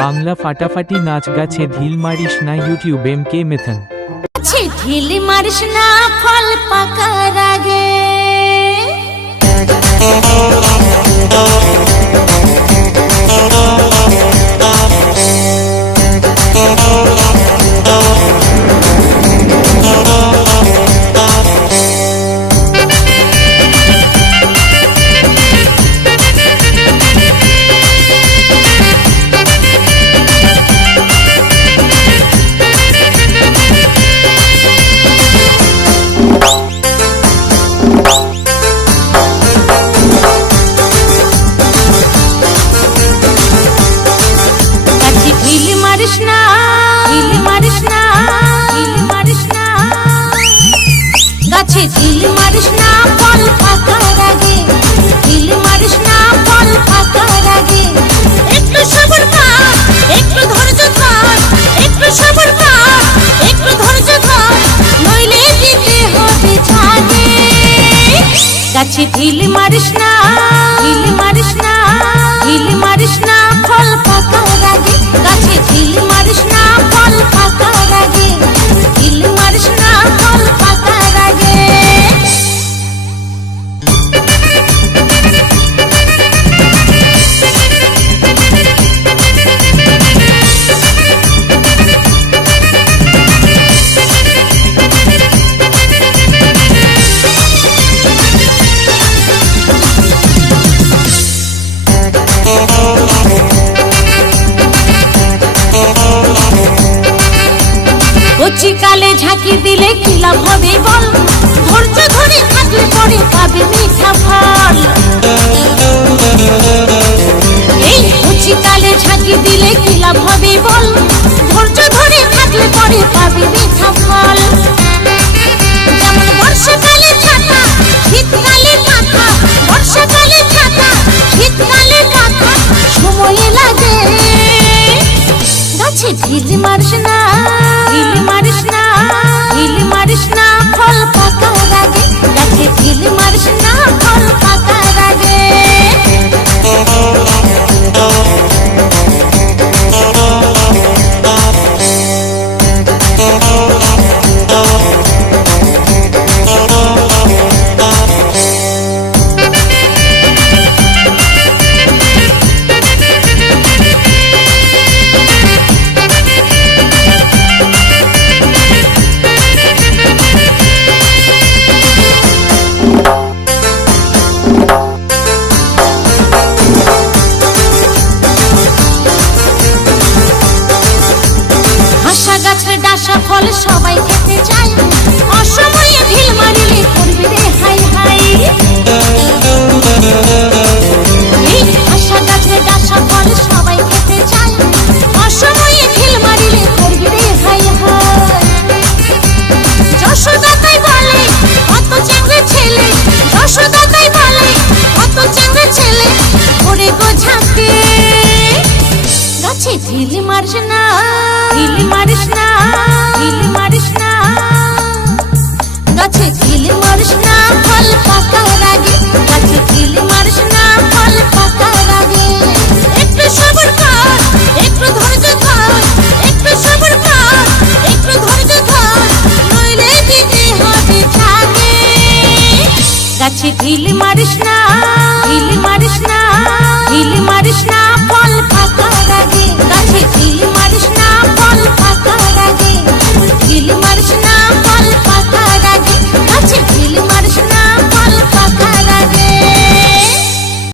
বাংলা ফাটাফাটি নাচ গাছে ঢিল মারিস না ইউটিউব MK মিথুন। ঢিল মারিস না ফল পাকার আগে, ঢিল মারিস না ফল পাকার আগে, ঢিল মারিস না ফল পাকার আগে। একটু সবর কর, একটু ধৈর্য ধর, একটু সবর কর, একটু ধৈর্য ধর, নইলে দিতে হবে ছাড়ে। গাছে ঢিল মারিস না, ঢিল মারিস না, ঢিল মারিস না ফল পাকার আগে, গাছে ঢিল মারিস না ফল পাকার আগে, ঢিল মারিস না ফল পাকার আগে। কচিকালে ঝাঁকি দিলে কি লাভ হবে বল, ধৈর্য ধরে থাকলে পরে পাবে মিঠা ফল। এই কচিকালে ঝাঁকি দিলে কি লাভ হবে বল, ধৈর্য ধরে থাকলে পরে পাবে মিঠা ফল। যেমন বর্ষাকালে ছাতা, শীতকালে কাঁথা, বর্ষাকালে ছাতা, শীতকালে কাঁথা, সময় লাগে। গাছে ঢিল মারিস না, ঢিল মারিস না, ঢিল মারিস না ফল পাকার আগে, গাছে ঢিল মারিস না ফল পাকার আগে। ফল সবাই খেতে চায়, অসময়ে ঢিল মারিলে করবি রে হাই হাই। এই আশা গাছের ডাসা ফল সবাই খেতে চায়, অসময়ে ঢিল মারিলে করবি রে হাই হাই। যশোদা তাই বলে কত চেঙ্গা ছেলে, যশোদা তাই বলে কত চেঙ্গা ছেলে, ওরে গো ঝাঁকে। গাছে ঢিল মারিস না,